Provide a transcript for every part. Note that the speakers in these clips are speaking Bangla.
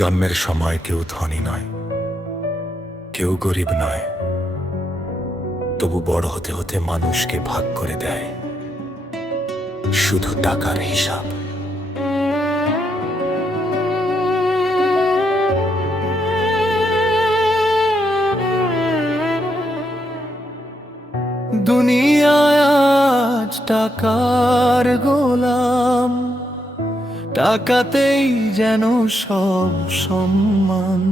জন্মের সময় কেউ ধনী নয়, কেউ গরিব নয়, তবু বড় হতে হতে মানুষকে ভাগ করে দেয় শুধু টাকার হিসাব। দুনিয়ায় আজ টাকার গোলাম, টাকাতেই যেন সব সম্মান।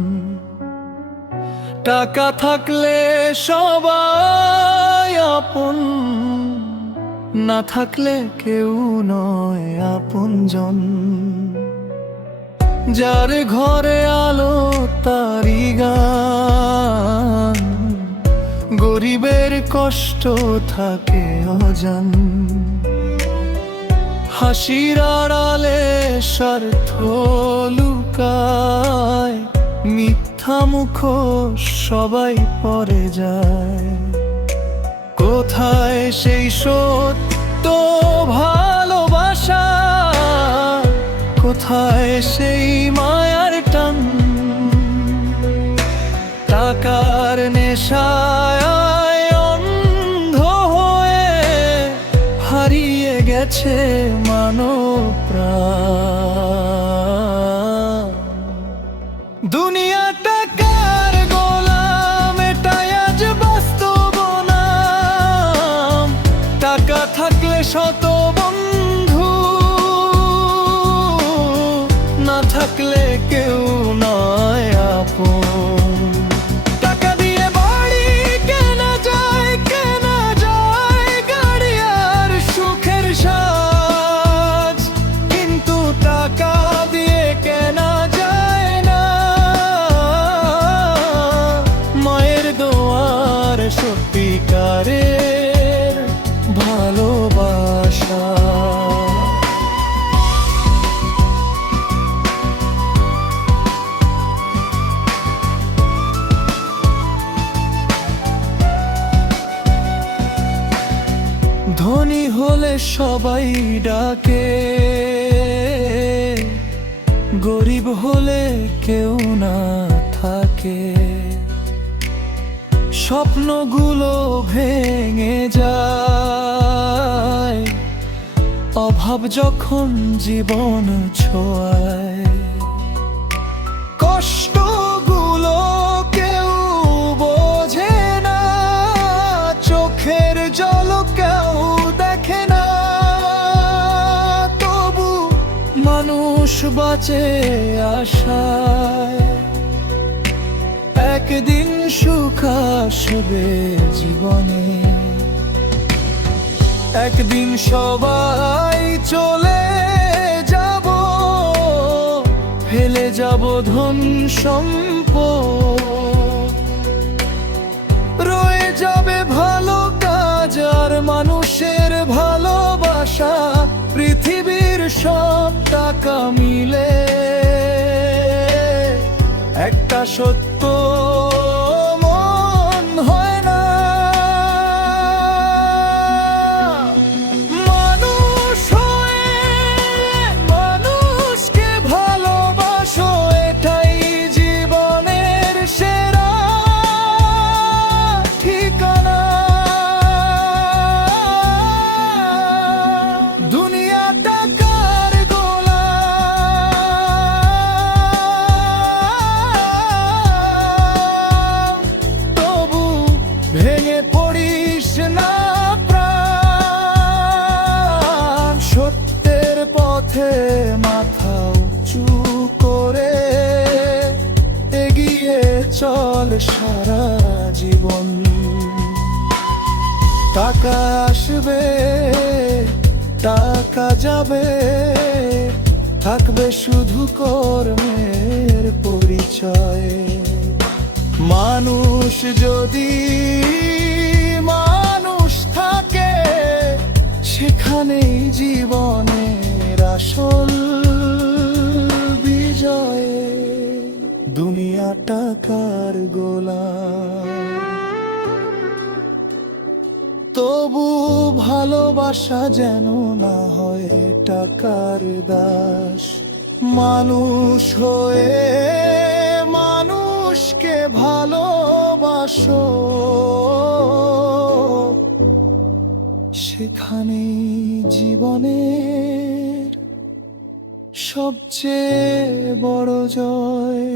টাকা থাকলে সবাই আপন, না থাকলে কেউ নয় আপনজন। যার ঘরে আলো তারি গান, গরিবের কষ্ট থাকে অজান। হাসির আড়ালে স্বার্থ লুকায়, মিথ্যা মুখোশ সবাই পরে যায়। কোথায় সেই সত্য ভালোবাসা, কোথায় সেই মায়ার টান? টাকার নেশায় অন্ধ হয়ে হারিয়ে গেছে মানব প্রাণ। দুনিয়া টাকার গোলাম, এটাই আজ বাস্তব নাম। টাকা থাকলে শত বন্ধু, না থাকলে কেউ নয় আপন। সত্যিকারের ভালোবাসা ধনী হলে সবাই ডাকে, গরিব হলে কেউ না থাকে। স্বপ্নগুলো ভেঙে যায় অভাব যখন জীবন ছোঁয়ায়। কষ্টগুলো কেউ বোঝে না, চোখের জল কেউ দেখে না। তবু মানুষ বাঁচে আশায়, একদিন সুখ আসবে জীবনে। একদিন সবাই চলে যাব, ফেলে যাব ধন সম্পদ। রয়ে যাবে ভালো কাজ আর মানুষের ভালোবাসা। পৃথিবীর সব টাকা মিলে একটা সত্য মন হয় না। মানুষ হয়ে মানুষকে ভালোবাসো, এটাই জীবনের সেরা ঠিকানা। দুনিয়া টাকার গোলাম, তবু ভেঙে পড়িস না প্রাণ। সত্যের পথে মাথা উঁচু করে এগিয়ে চল সারা জীবন। টাকা আসবে, টাকা যাবে, থাকবে শুধু কর্মের পরিচয়। মানুষ যদি মানুষ থাকে, সেখানেই জীবনের আসল বিজয়। দুনিয়া টাকার গোলাম, তবু ভালোবাসা যেন না হয় টাকার দাস। মানুষ হয়ে মানুষকে ভালোবাসো, সেখানে জীবনের সবচেয়ে বড় জয়।